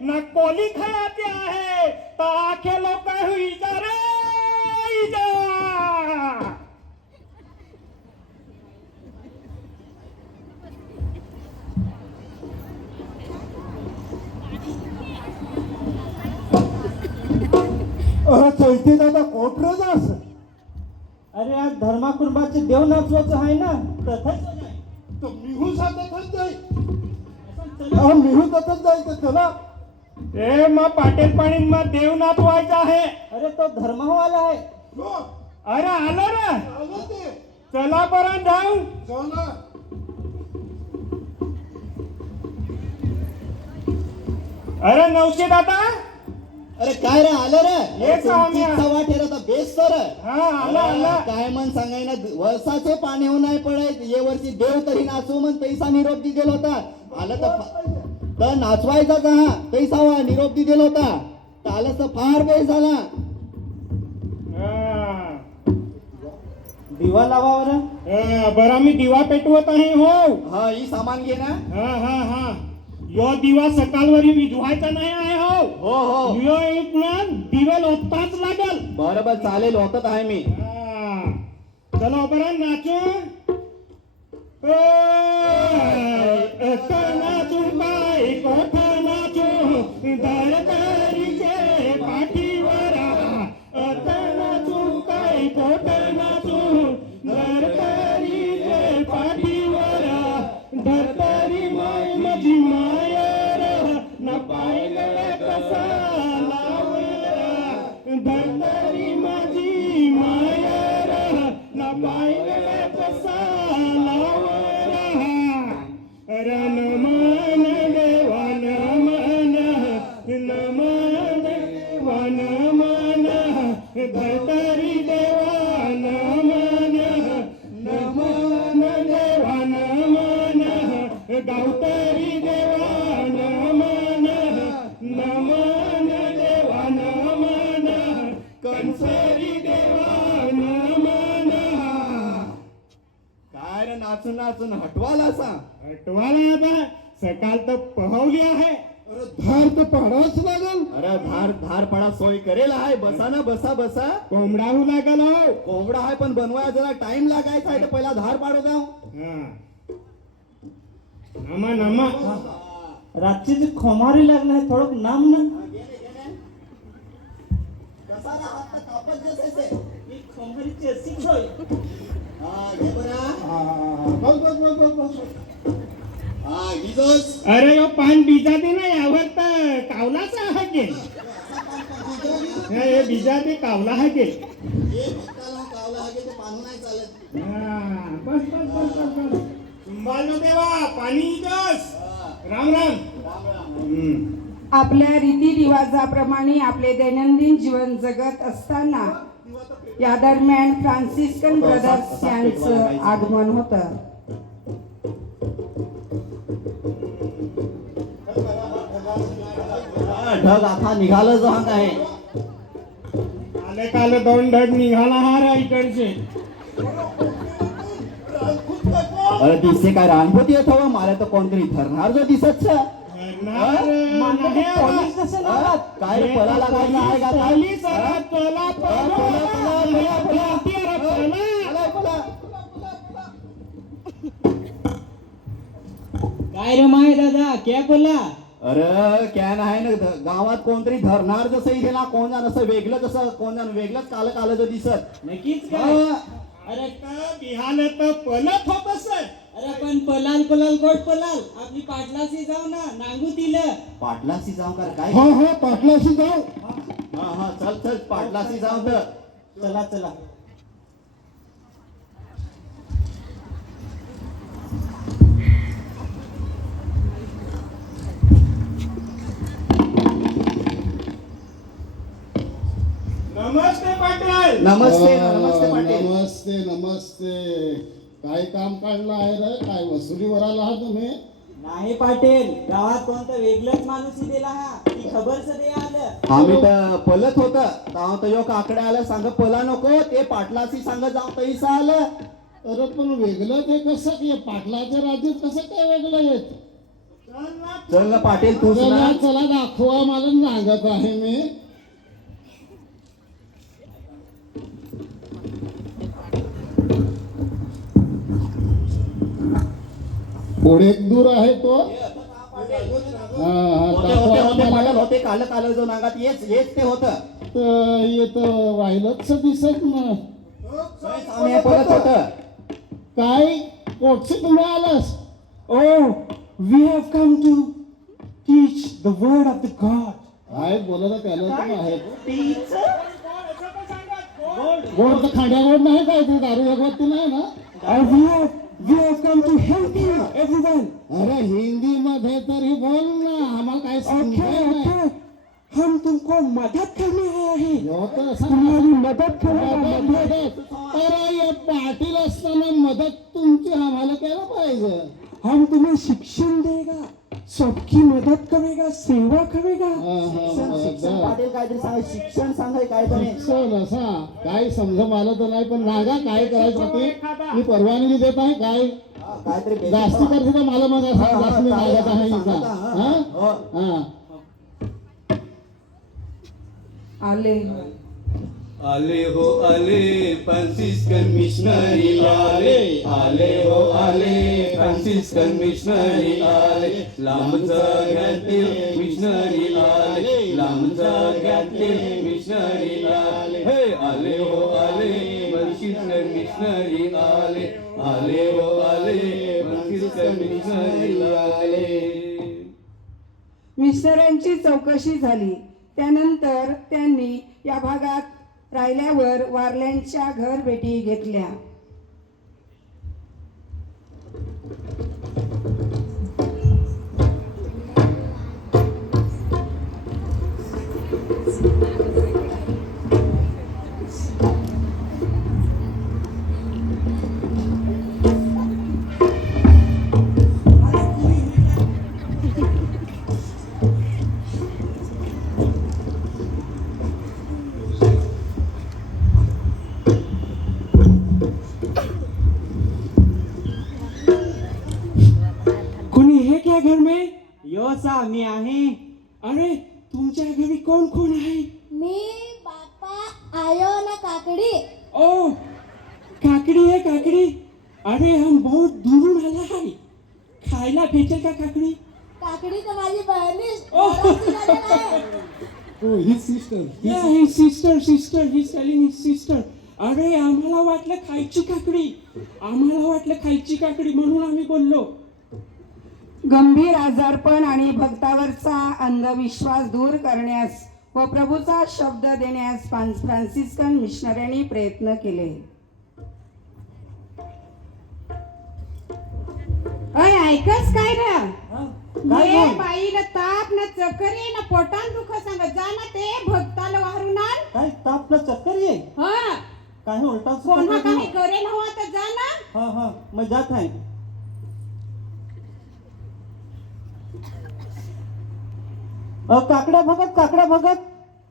न कोली खाते आहे तर आखे लोक हुई जा रे इजा. अरे चैती दादा कोटरे जास. अरे आज धर्मा कुटुंबाचे देव नाचवायचं आहे ना तथाच नाही. तो मिहू साथच जाईल. मिहू तसंच जाईल तर चला. ए मग पाटील पाणी मग देव नाचवायचा आहे. अरे तो धर्मावाला आहे. हो, अरे आलं रे. आलं ते. चला बरं जाऊ. चला. अरे नवशे दादा. अरे काय रे आलं रे. ये स्वामी. वाट आता बेस तर हा आला आला. काय मन सांगाय ना वर्षाचे पाणी होऊ नाही पडत ये वर्षी देव तरी नाचू म्हण पैसा निरोप दिलेला होता. आलं तर नाचवायचा का हा पैसा निरोप दिलेला होता. तर आलं तर फार बेस झाला. हा. दिवा लावा बरं. बरं मी दिवा पेटवत आहे हो. हा ही सामान घे ना. हा हा हा. यो दिवा सकाळवरी विझवायचा नाही आहे हो. हो हो यो एक ना दिवेल होताच लागल. बरोबर चालेल होतच आहे मी. हा. चला बरं नाचू. नाचू बाई कोठ नाचू दरबारीचे पाठीवर. नाचू काय कोठ नाचू दरबारीचे पाठीवर. धरतरी माय माझी मायर न पायगळे कसा लावर. धरतरी माझी मायर न पायगळे कसा लावर. रन मन देवान मन नमन देवान मन. धरतरी देवान मन नमन देवान मन. गावतरी देवान मन नमन देवान मन. कंसरी देवान मन. काय रे नाचून नाचून हटवाला सांग. हटवाला आता सकाळ तर पहवली आहे. अरे धार तर पडावंच लागल. अरे धार धार पडा सोय करेल आहे. बसा ना बसा बसा. कोंबडाहू लागल हो. कोंबडा आहे पण बनवायला जरा टाइम लागायचा आहे तर पहिला धार पाडू द्या. हा. नमा नमा. रातची जी खोमारी लागलं आहे थोडं नाम ना. ही खोमारीची अशी होय. बस बस बस बस बस. अरे यो पान बिजाते ना यावर तर कावलाचा आहे के. हे बिजाते कावला आहे के. बस बस बस बस बस. संभाल देवा पाणी दस. राम राम. आपल्या रीती रिवाजाप्रमाणे आपले दैनंदिन जीवन जगत असताना या दरम्यान फ्रान्सिस्कन ब्रदर्स यांचं आगमन होतं. ढग आता निघालं जात आहे. आले काल दोन ढग निघाला हा रा इकडचे. अरे दिसते काय रानभूती येत हवं मला तर कोणतरी धरणार जो दिसत छे. पोलीस कसं लावतात. काय रे, पळा लागायचा आहे का काय? पोलीस आला, चला, काय रे माय दादा क्या बोला. अरे क्या नाही ना गावात कोणतरी धरणार जसं इथे ना कोण जाण असं वेगळं जसं कोण जाण वेगळंच काल काल जो दिसत. नक्कीच काय. अरे का बिहान तर पलत होत सर. अरे पण पलाल पलाल गोट पलाल आपली पाटलाशी जाऊ ना नांगू दिलं. पाटलाशी जाऊ का काय. हो हो पाटलाशी जाऊ. हा हा चल चल पाटलाशी जाऊ तर. चला चला. नमस्ते पाटील. नमस्ते नमस्ते पाटील. नमस्ते नमस्ते. काय काम काढलं आहे रे. काय वसुलीवर आला हा तुम्ही. नाही पाटील गावात कोणतं वेगळंच माणूस दिला हा ती खबर दे आलं. आम्ही तर पलत होत तेव्हा तर यो काकडे आलं सांग पला नको ते पाटलाशी सांग जाऊ तैसा आलं. अरे पण वेगळं ते कसं की पाटलाच्या राज्यात कसं काय वेगळं येत. चल ना पाटील तूच चला ना. चला दाखवा मला नागत आहे मी. पुढे एक दूर आहे तो. हा हा होते दाखवा पाटील मला. होते काल जो नागात हेच ते होतं. तर येतं व्हायलाच दिसत ना. आम्ही परत होतं. काय कोटसे तुम्ही आलास. Oh, we have come to teach the word of the God. काय बोलत त्याला तर आहे. गोड गोड तर खांड्या गोड नाही काय ते दारू भगवती नाही ना. And we have come to help you, everyone. अरे हिंदी मध्ये तरी बोल ना, आम्हाला काय Okay, समजत नाही. okay. हम तुमको मदद करने आए हैं. हो तर असं तुम्हारी मदद करेगा मदत, मदद. मदत. अरे हे पाटील असताना मदत तुमची आम्हाला केलं पाहिजे. हम तुम्हें शिक्षण देगा, सबकी मदद करेगा, सेवा करेगा. हा, हा, शिक्षण मदत. पाटील काहीतरी सांग. शिक्षण सांगाय काहीतरी. शिक्षण असा काय समजा मला तर नाही, पण नागा काय करायचं ते मी परवानगी देत आहे. काय काहीतरी basic जास्ती करते तर मला मग असं हा, जास्त मी चालेल, नागत आहे सांगा, इथं. हा. हा? हो. हा. आले आले हो आले फ्रान्सिस्कन मिशनरी आले आले हो आले फ्रान्सिस्कन मिशनरी आले लांब जगातील मिशनरी आले लांब जगातील मिशनरी आले हे आले हो आले फ्रान्सिस्कन मिशनरी आले आले हो आले फ्रान्सिस्कन मिशनरी आले. मिशनऱ्यांची चौकशी झाली. त्यानंतर त्यांनी या भागात राहिल्यावर वारल्यांच्या घर भेटी घेतल्या. कोणी है क्या घर में? यो सा मी आहे. अरे तुमच्या घरी कोण कोण आहे? मी बापा आयो ना काकडी. ओ काकड़ी है काकड़ी. अरे हम बहुत दूरून आला आहे. खायला भेटेल का काकडी? काकडी तर माझी बहिणीच. Oh. घराची झालेली आहे. Oh, his sister. Yeah, his sister. He's telling his sister. अरे आम्हाला वाटलं खायची काकडी. म्हणून आम्ही बोललो. गंभीर आजारपण आणि भक्तावरचा अंधविश्वास दूर करण्यास व प्रभूचा शब्द देण्यास फ्रान्सिस्कन मिशनऱ्यांनी प्रयत्न केले. अय ऐकच काय ना काय ये बोल? बाईला ताप ना चक्करी ना पोटान दुख सांग जा ना ते भक्ताला वारून आण. काय ताप ना चक्कर ये? हा काय उलटा कोणा काही करेल हवा तर जा ना. हा मैं जात आहे. काकड्या भगत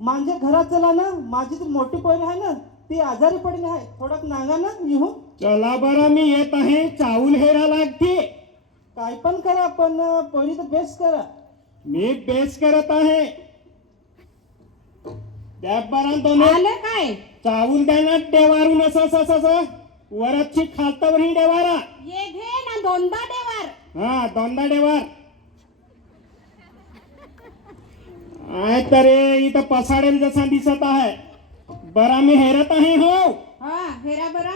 माझ्या घरात चला ना. माझी ती मोठी बहीण आहे ना, ती आजारी पडली आहे. थोडा नांगा ना येऊ. चला बरं मी येत आहे. चावल हेरा लागते. काय पण करा पण पहिली तर बेस्ट करा. मी बेस करत आहे. त्या बरं दोन आलं काय चावल द्याना डेवारून असं वरची खालतावरी डेवारा. ये घे ना दोनदा देवार. हा दोनदा डेवार आहे तरे इथं पसाडेल जसा दिसत आहे. बरा मी हेरत आहे. हो हा हेरा बरा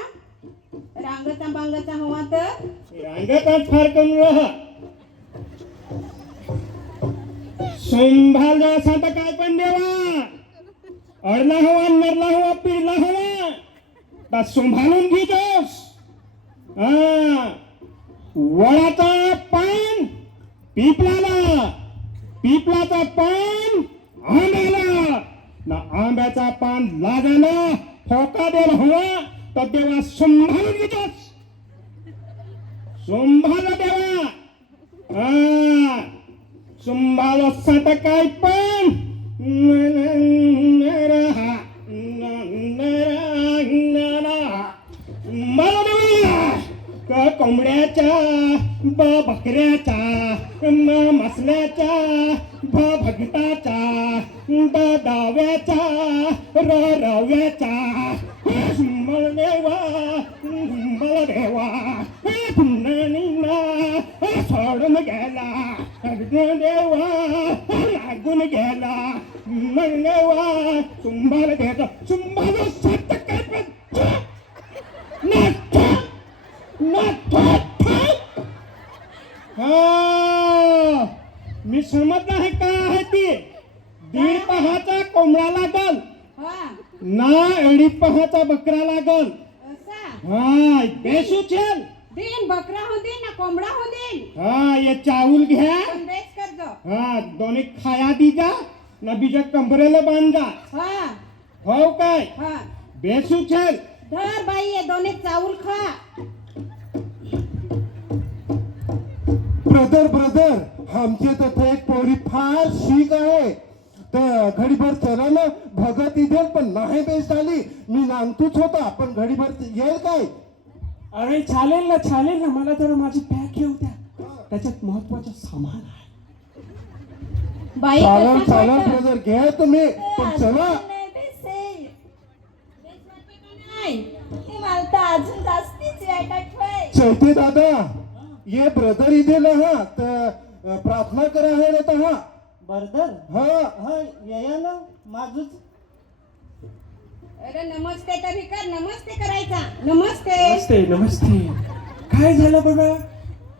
रांगचा बांगचा हवा तर रांगतच फार करून रहा. संभाल जसा तर काय पण देवा. अडला हवा नरला हवा पिरला हवा तर संभाळून घेतोस. हा वडाचा पान पिपलाला, पिपलाचा पान आंब्याला ना आंब्याचा पान लागायला फोका द्यायला हवा तर देवा संभाळून घेतोस. संभाळ देवा. हा संभाळ असं तर काय पण कोंबड्याच्या बकऱ्याचा न मसल्याच्या भगताच्या दाव्याच्या रव्याच्या बळदेवा बळदेवा पुन्हा सोडून गेला देवा लागून गेला म्हणलेवा चुंबाला देतो चुंबाला सत्त काय हा मी समजत आहे का आहे ती 1.5 पहाचा कोंबडा लागल हा ना 1.5 पहाचा बकरा लागल असा हा बेसुचेल दिन बकरा हो दिन ना कोंबडा हो दिन हा ये चावल घ्या पण बेस कर दो हा दोन्ही खाया दीजा ना बीजा कंबरेला बांधा हा हो काय हा बेसुचेल धर बाई ये दोन्ही चावल खा ब्रदर आमचे तर एक पोरी फार शीक आहे तर घडीभर चला ना भगत इथेल पण नाही बेस्ट आली मी नांगतूच होता पण घडीभर येईल काय अरे चालेल ना मला जरा माझी बॅग घेऊ द्या त्याच्यात महत्वाचं सामान आहे बाई चालन कसा चालन वाटतं? ब्रदर घ्या तुम्ही पण चला नाही हे मला तर अजून जास्तीच वाईट आठवय चौथे दादा ये ब्रदर इथे ना हा तर प्रार्थना करा आहे ना तर हा बरदर हा हा या ना माझूच अरे नमस्ते तरी कर नमस्ते करायचा नमस्ते नमस्ते काय झालं बघा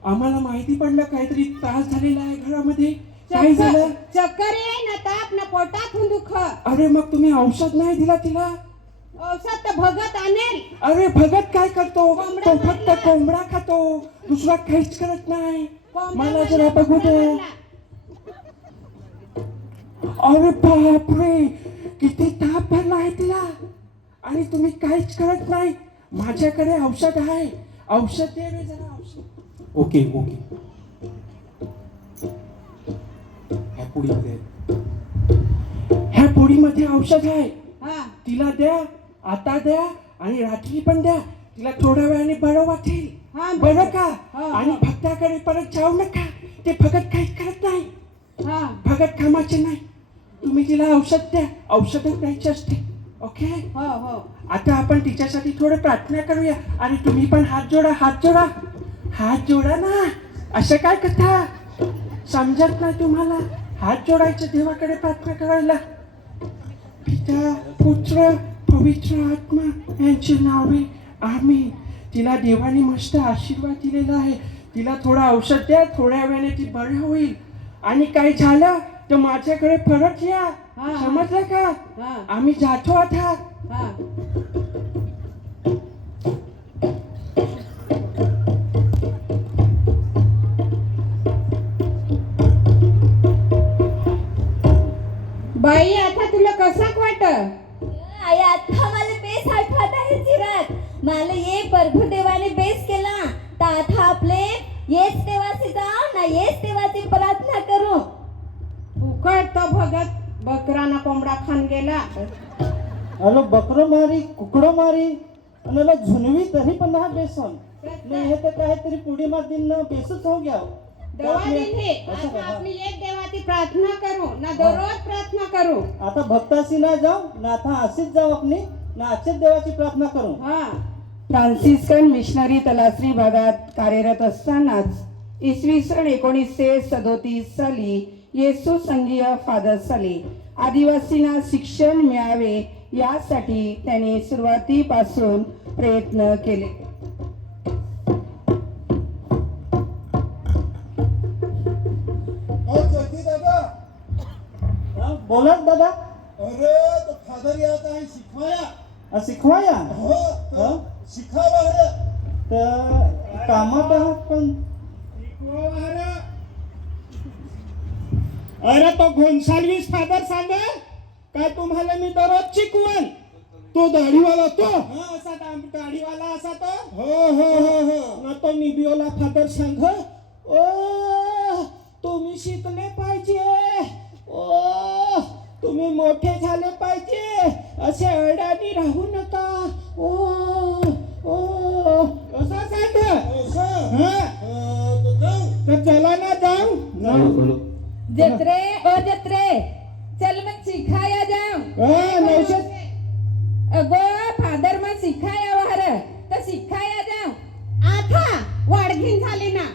आम्हाला माहिती पडलं काहीतरी त्रास झालेला आहे घरामध्ये काय झालं चक्कर ये ना ताप ना पोटात दुख अरे मग तुम्ही औषध नाही दिला तिला औषध तर भगत आणेल अरे भगत काय करतो कोंबडा तो फक्त खाल्ला. कोंबडा खातो दुसरा काहीच करत नाही कोंबडा मला खाल्ला, जरा बघू कोंबडा दे खाल्ला. अरे बापरे किती ताप भरला आहे तिला आणि तुम्ही काहीच करत नाही माझ्याकडे औषध आहे औषध दे रे जरा औषध ओके ह्या पुडीमध्ये औषध आहे हा तिला द्या आता द्या आणि रात्री पण द्या तिला थोड्या वेळाने बरं वाटेल हा, बरं का हा, आणि हा. भक्ताकडे परत जाऊ नका ते भगत काहीच करत नाही हा भगत कामाचे नाही तुम्ही तिला औषध द्या औषधच द्यायची असते ओके हो हो आता आपण तिच्यासाठी थोडं प्रार्थना करूया आणि तुम्ही पण हात जोडा ना असं काय कथा समजत नाही तुम्हाला हात जोडायचं देवाकडे प्रार्थना करायला पिता पुत्र पवित्र आत्मा यांचे नावे आम्ही तिला देवाने मस्त आशीर्वाद दिलेला आहे तिला थोडं औषध द्या थोड्या वेळाने ती बरी होईल आणि काही झालं तर माझ्याकडे परत या हा. समजलं का हा आम्ही जातो आता हा बाई आता तुला कसाक वाट आई आता मला बेस आठवत आहे चिराग मला ये प्रभुदेवाने बेस केला तर आता आपले येच देवाची जाऊ ना येच देवाची प्रार्थना करू उकड तो भगत बकराना कोंबडा खान गेला हॅलो बकरो मारी कुकडो मारी आणि याला झुनवी तरी पण हा बेसन नाही हे तर काहीतरी पुढे मातीन बेसच हो गया दवा दिली असं आता का? आपली एक देवाची प्रार्थना करू ना दररोज प्रार्थना करू आता भक्ताशी ना जाऊ ना आता अशीच जाऊ आपली ना अशीच देवाची प्रार्थना करू हा फ्रान्सिस्कन मिशनरी तलासरी भागात कार्यरत असतानाच इसवी सन 1937 साली येसू संघीय फादर झाले आदिवासींना शिक्षण मिळावे यासाठी त्यांनी सुरुवातीपासून प्रयत्न केले हो चौथे दादा हा, बोला दादा अरे तो फादर यात आहे शिकवाया शिकवाया हो हा? शिकावा रे तर कामात आहात पण अरे तो गोन्साल्विस फादर सांगा काय तुम्हाला मी दररोज शिकवण तो दाढीवाला तो हा असा दाढीवाला असा तो हो ना तो निबिओला फादर सांग ओ तुम्ही शिकले पाहिजे ओ तुम्ही मोठे झाले पाहिजे असे अडाणी राहू नका ओ ओ असा सांग असं? हा तर जाऊ तर चला ना जाऊ जत्रे ओ जत्रे चल मग शिखाया जाऊ नौशद अगो फादर मग शिखाया वार तर शिखाया जाऊ आता वाडगीन झाली ना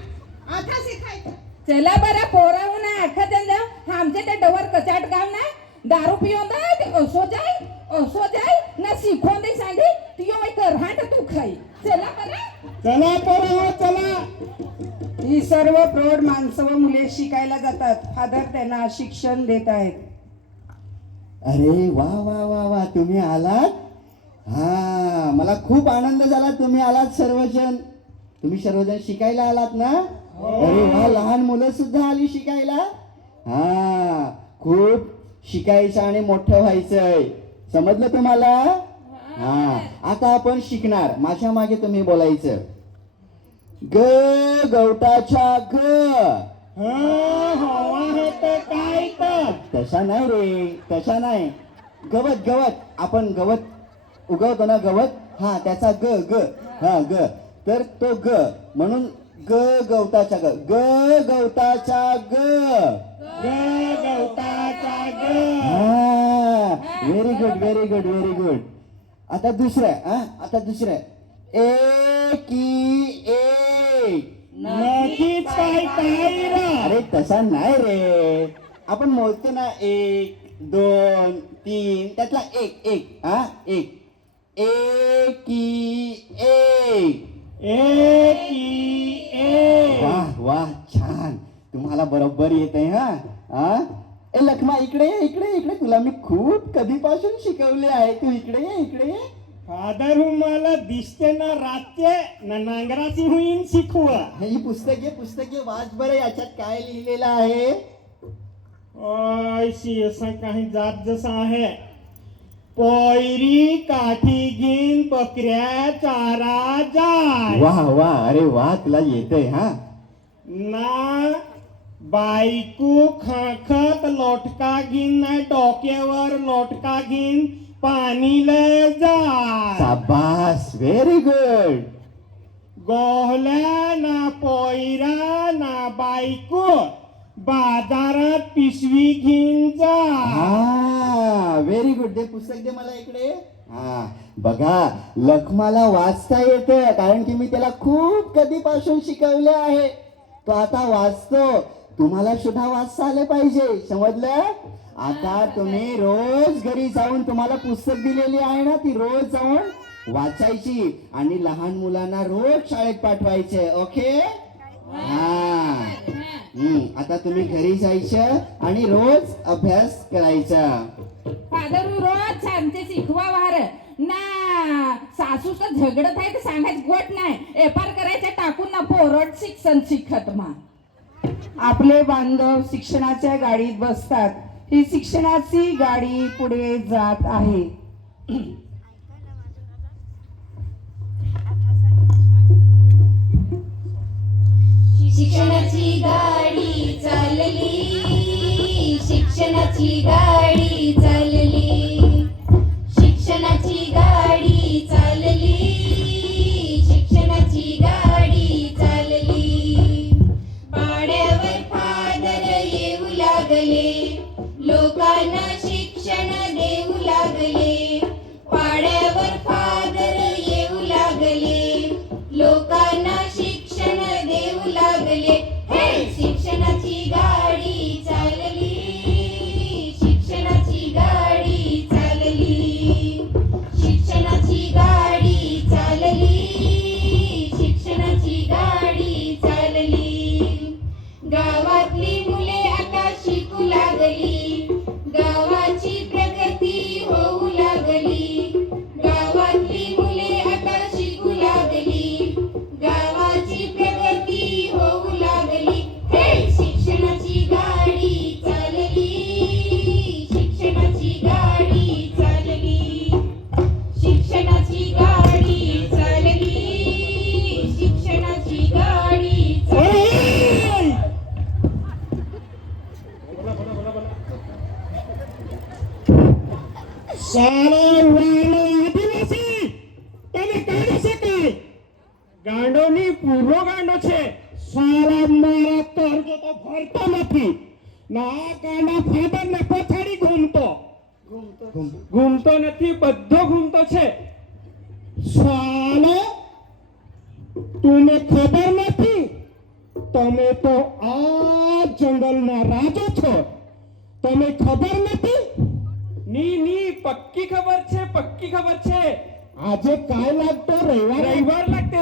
आता शिकायचं चला बरा पोराव ना अख्खा जण जाऊ आमचे ते डवर कचाट गाव ना दारू पिऊन ते असो जाय ना शिकवून दे सांगे तियो एक राहत तू खाई चला बरा चला पोरं चला. ही सर्व प्रौढ माणसं व मुले शिकायला जातात फादर त्यांना शिक्षण देत आहेत. अरे वा वा वा वा तुम्ही आलात हा मला खूप आनंद झाला तुम्ही आलात सर्वजण. तुम्ही सर्वजण शिकायला आलात ना. अरे वा लहान मुलं सुद्धा आली शिकायला. हा खूप शिकायचं आणि मोठं व्हायचंय समजलं तुम्हाला. हा आता आपण शिकणार. माझ्या मागे तुम्ही बोलायचं ग गवताच्या ग. हवा हे तर काय तर तसा नाही रे तसा नाही. गवत गवत आपण गवत उगवतो ना गवत. हा त्याचा ग ग हा ग तर तो ग म्हणून ग गवताचा ग ग गवताचा ग. गवताचा ग. हा very good very good very good. आता दुसरं आता दुसरं एकी एक. नक्कीच काय रा. अरे तसा नाही रे. आपण मोजतो ना 1 2 3 त्यातला एक एक एक एकी एक. वाह वाह छान तुम्हाला बरोबर येत आहे. हा ए लखमा इकडे ये इकडे इकडे तुला मी खूप कधीपासून शिकवले आहे. तू इकडे ये इकडे ये. फादर मला दिसते ना रातचे ना नांगराची होईन शिकवा. ही पुस्तके वाच बरं याच्यात काय लिहिलेलं आहे. अशी असं काही जात जसं आहे. पोयरी काठी घेऊन बकऱ्या चारा जाय. वाह वाह अरे वाह तुला येतंय. हा ना बायको खखत लोटका घेऊन ना डोक्यावर लोटका घेऊन पाणीला जाय. शाबास व्हेरी गुड. गोहल्या ना पोयरा ना बायको बाजारात पिशवी घेऊन जा. हा व्हेरी गुड. दे पुस्तक दे मला इकडे. हा बघा लखमाला वाचता येतं कारण की मी त्याला खूप कधीपासून शिकवले आहे. तो आता वाचतो. तुम्हाला सुद्धा वाचता आले पाहिजे समजलं. आता तुम्ही रोज घरी जाऊन तुम्हाला पुस्तक दिलेली आहे ना ती रोज जाऊन वाचायची आणि लहान मुलांना रोज शाळेत पाठवायचे. ओके हा आता तुम्ही घरी जायचं आणि रोज अभ्यास करायचा. फादर रोज सांगते शिकवा वार ना सासू तर झगडत आहे तर सांगायचं गोट नाही. एपार करायचं टाकून ना पोरट शिक्षण शिकत मा. आपले बांधव शिक्षणाच्या गाडीत बसतात. ही शिक्षणाची गाडी पुढे जात आहे. शिक्षणाची गाडी चालली. शिक्षणाची गाडी चालली. शिक्षणाची गाडी चालली. शिक्षणाची गाडी चालली. पाड्यावर फादर येऊ लागले. लोकांना शिक्षण देऊ लागले. पाड्यावर फादर येऊ लागले. लोकांना शिक्षण देऊ लागले. हे शिक्षणाची गाडी चालली. शिक्षणाची गाडी चालली. शिक्षणाची गाडी चालली. शिक्षणाची गाडी चालली. गावातली मुले आता शिकू लागली. गावाची प्रगती होऊ लागली. गावातली मुले आता शिकू लागली. गावाची प्रगती होऊ लागली. हे शिक्षणाची गाडी चालली. शिक्षणाची गाडी चालली. शिक्षणाची गाडी चालली. शिक्षणाची गाडी चालली. સારા ઉડાનો આદિવાસી તમે ગાંડો છે કઈ ગાંડોની પૂરો ગાંડો છે સારા મારા તરજો તો ફરતો નથી ના કાના ફાદર ને પછાડી ઘૂમતો નથી, બધો ઘૂમતો છે. સાલે તુને ખબર નથી, તમે તો આ જંગલના રાજા છો, તમે ખબર નથી? ની પક્કી ખબર છે, પક્કી ખબર છે. આજે काय लागतो? रविवार. रविवार लागते.